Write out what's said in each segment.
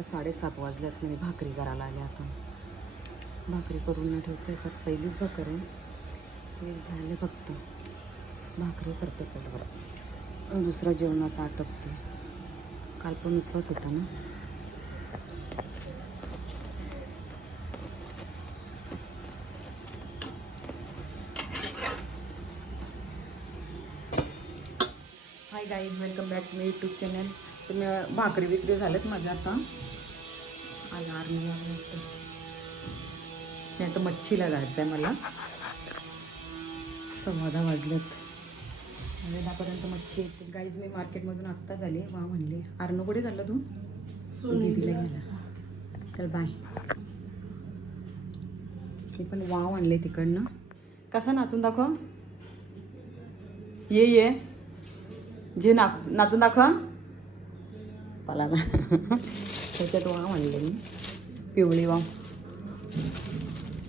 आता 7:30 वाजल्यात. मी भाकरी करायला आले. आता भाकरी करून न ठेवते. तर पहिलीच भाकर आहे. एक झाले फक्त. भाकरी करते पटकन. दुसरा जेवणाचा आटपते. काल पण उपवास होता ना. Hi guys, welcome back to my YouTube channel. तर मी भाकरी विक्री झाल्यात माझ्या. आता आला आर्मी नाही तर मच्छीला जायचं आहे मला. 10:15 वाजलेत. 10:30पर्यंत मच्छी येते. गाईज मी मार्केटमधून आत्ता झाले. वा म्हणले आर्नो कुठे झालं तू? दीदीला गेला. चल बाय. मी पण वाव आणले तिकडनं. कसा नाचून दाखव. ये जे नाचून दाखवा. पाला ना. त्याच्यात वाव आणले मी. पिवळी वाव.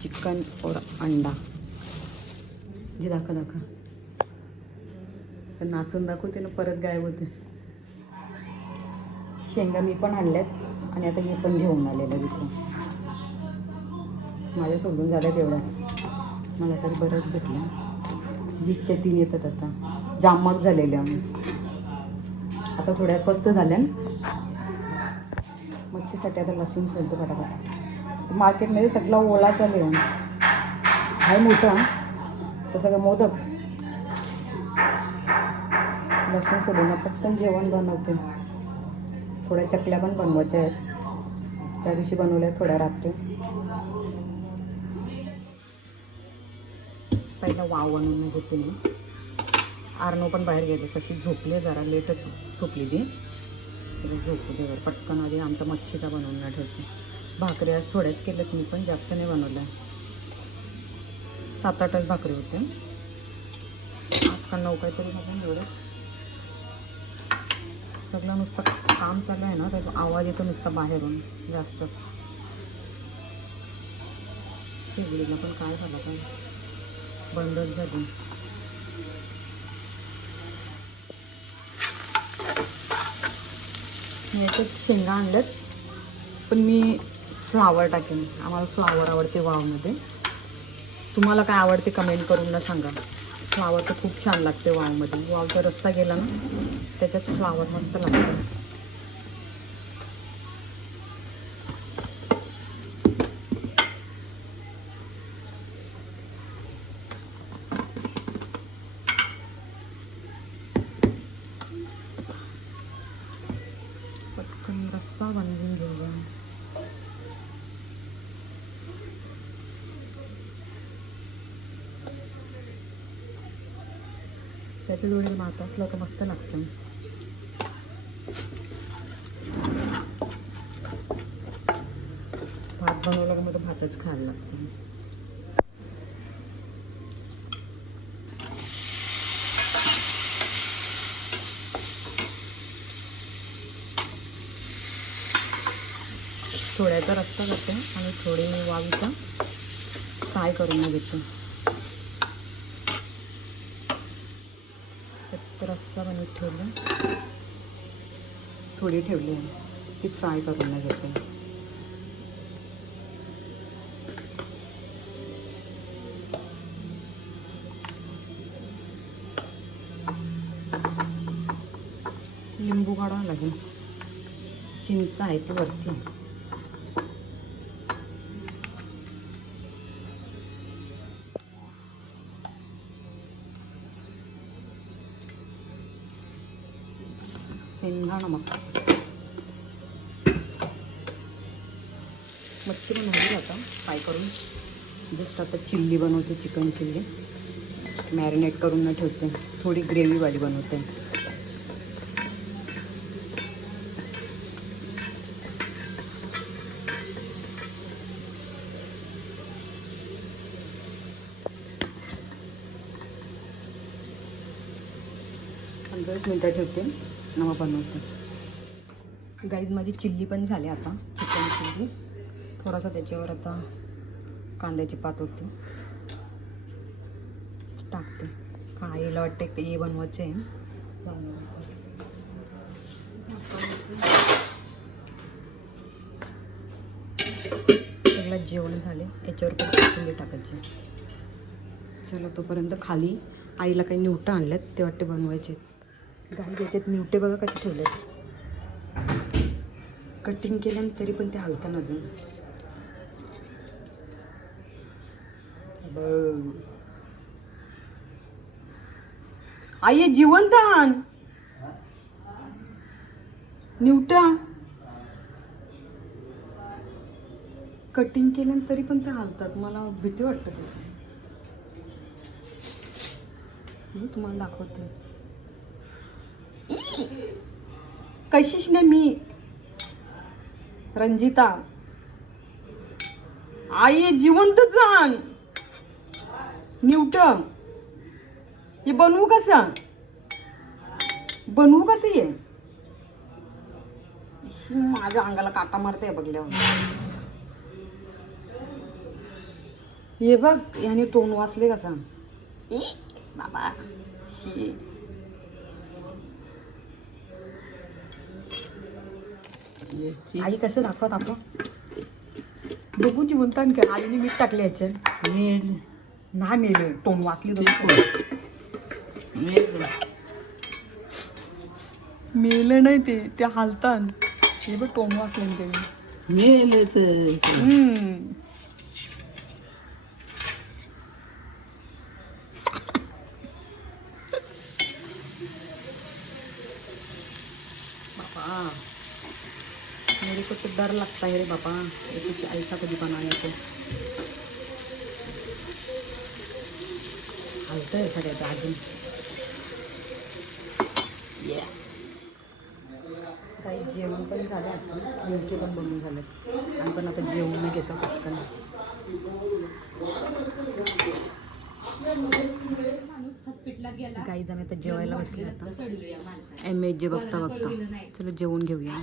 चिकन और अंडा. जे दाखव. तर नाचून दाखवते ना, परत गायब होते. शेंगा मी पण आणल्यात. आणि आता हे पण घेऊन आलेलं दिसून. माझ्या सोडून झाल्यात एवढ्या. मला तरी बरंच भेटलं. 20च्या 3 येतात आता. जाम महाग झालेले आम्ही. आता थोड्या स्वस्त झाल्या. मच्छीसाठी आता लसूण सोलतो फटाफट. मार्केटमध्ये सगळा ओला चालू आहे. हाय मोठा तर सगळं मोदक. लसूण सोडून पटकन जेवण बनवते. थोड्या चकल्या पण बनवायच्या आहेत. त्या दिवशी बनवल्या थोड्या रात्री. पहिला वाव बनवून घेते मी. आर्नो पण बाहेर गेले. कशी झोपली. जरा लेटच झोपली ती. झोपू दे. पटकन आधी आमचा मच्छीचा बनवून न ठेवते. भाकरी आज थोड्याच केल्यात मी पण. जास्त नाही बनवल्या. 7-8च भाकरी होते. 8 का 9 काहीतरी आपण एवढंच. सगळं नुसतं काम चालू आहे ना, त्याचा आवाज येतो नुसता बाहेरून जास्त. शेगडीला पण काय झालं काय बंदच झाली. मी याच्यात शेंगा आणल्यात. पण मी फ्लावर टाकेन. आम्हाला फ्लावर आवडते वावमध्ये. तुम्हाला काय आवडते कमेंट करून ना सांगा. फ्लावर तर खूप छान लागते वावमध्ये. वावचा रस्ता गेला ना, त्याच्यात फ्लावर मस्त लागतं. पटकन रस्सा बनवून घेऊया. त्याच्या जोडीला भात असलं तर मस्त लागतं. भात बनवला का मग भातच खायला लागतं. थोड्याचा रस्सा करते आणि थोडी मी वावीचा फ्राय करून घेते. रस्सा बनवून ठेवलं. थोडी ठेवली ती फ्राय करून घेते. लिंबू काढावं लागेल. चिंच आहे ती वरती. शेंगदाणा मग मच्छी बनवली आता फ्राय करून. जस्ट आता चिल्ली बनवते. चिकन चिल्ली मॅरिनेट करून न ठेवते. थोडी ग्रेव्हीवाली बनवते. पंधराच मिनटं ठेवते. मग बनवते. गाईज माझी चिल्ली पण झाली आता. चिकन चिल्ली थोडासा त्याच्यावर आता कांद्याची पात होती टाकते. खायला वाटते की हे बनवायचे आहे. सगळं जेवण झाले, याच्यावर पण कोथिंबीर टाकायची. चला तोपर्यंत खाली आईला काही निवटं आणल्यात, ते वाटते बनवायचे. गाई त्याच्यात निवटे बघा कसे ठेवलेत. कटिंग केल्यानंतर तरी पण ते हलतात अजून. आई जिवंत आण निवटा. कटिंग केल्यानंतर तरी पण ते हलतात, मला भीती वाटतं त्याची. तुम्हाला दाखवते कशीच नाही मी. रंजिता आई जिवंत जाण निवट. हे बनवू कसं ये. माझ्या अंगाला काटा मारते बघल्यावर. हे बघ याने टोन वाचले कसा. बाबा शी. आई कसं दाखवत आपण बघू जिवंत. आईने मीठ टाकले याच्यात. मेल नाही मेले, टोन वाचली. मेलं नाही ते हालतात. हे बघ टोन वाचले ते मेल. बाबा मेरे को तो डर लगता है रे बाबा, कुछ ऐसा कभी बनाने को. हलतंय सगळ्याचं अजून. काही जेवण पण झालं, आता नेमके पण बनवून झाले. आणि पण आता जेवण घेतो पटकन. काही जण आता जेवायला बसले. आता MH बघता चला जेवून घेऊया.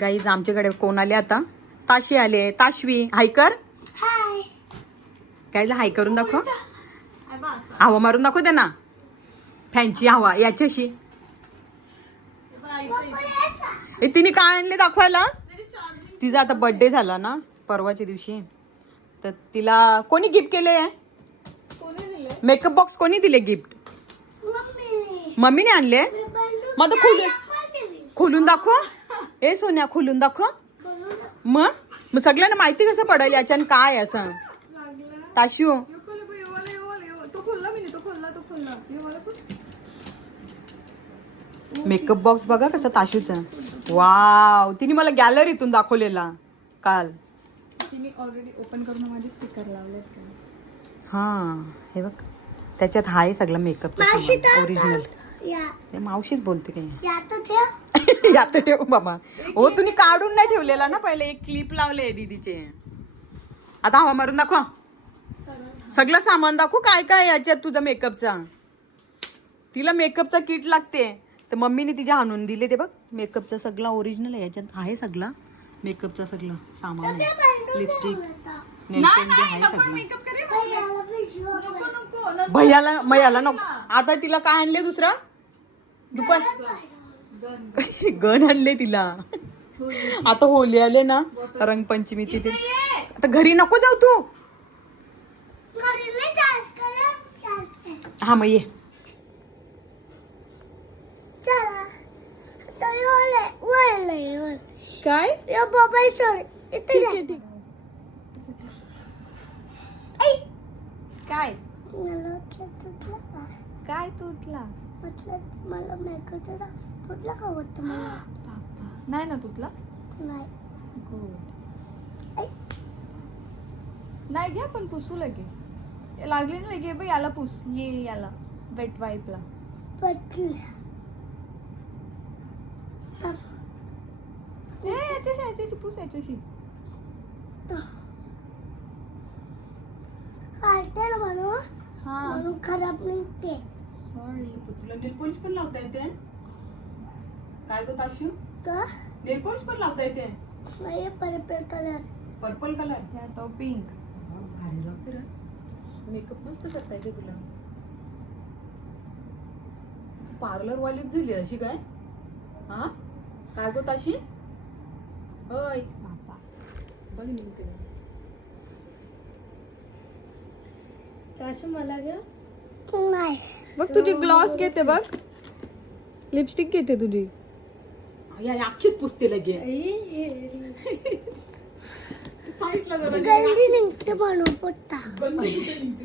गाईज आमच्याकडे कोण आले आता. ताशी आले. ताशवी हाय कर. काय हाय करून दाखव. हवा मारून दाखव त्यांना. फॅनची हवा याच्याशी. तिने काय आणले दाखवायला. तिचा आता बर्थडे झाला ना परवाच्या दिवशी, तर तिला कोणी गिफ्ट केले. मेकअप बॉक्स कोणी दिले गिफ्ट. मम्मीने आणले. मग खोलून दाखव. ए सोन्या खोलून दाखव. मग सगळ्यांना माहिती कसं पडेल याच्यान काय असं. ताशू मेकअप बॉक्स बघा कसा ताशूचा. वाव तिने मला गॅलरीतून दाखवलेला काल. तिने ऑलरेडी ओपन करून माझे स्टिकर लावलेत. हा हे बघ त्याच्यात हाय सगळं मेकअपचं ओरिजिनल. मावशीच बोलते काय. यात ठेव बाबा. हो तुम्ही काढून नाही ठेवलेला ना पहिले. एक क्लिप लावले दीदीचे. आता हवा मारून दाखव. सगळं सामान दाखवू काय काय याच्यात तुझा मेकअपचा. तिला मेकअपचा किट लागते तर मम्मीने तिच्या आणून दिले. ते बघ मेकअपचा सगळा ओरिजिनल आहे. याच्यात आहे सगळा मेकअपचा सगळं सामान. लिपस्टिक नेल पेंट आहे सगळं. भैयाला नको. आता तिला काय आणले दुसरा दुपार गन आणले तिला. आता होली आले ना रंगपंचमीची. ते आता घरी नको जाऊ तू. हा मग ये. काय काय काय तुटला. मला मेकअपचा तुटला का होत. मला नाही ना तुटला. नाही नाही घ्या पण पुसू लगे. लागले ना लगे बाई. याला पुस. ये याला वेट वाईपला. याच्याशी पुस. याच्याशी म्हणून खराब निघते. सॉरी. तुला नेल पॉलिश पण लावता येते काय गो ताशू. नेल पॉलिश पण लावता येते. नाही पर्पल कलर. पर्पल कलर या तो पिंक. भारी लागते रे. मेकअप मस्त करता येते तुला. पार्लर वालीच झाली अशी काय. हा काय गो ताशी. होय बघ निघते. असं मला घ्या नाही बघ तुझी ग्लॉस घेते बघ, लिपस्टिक घेते तुझी. या अख्खीच पुसते लगे. साईडला जरा गंदी निघते बनवू पत्ता गंदी कुठे निघते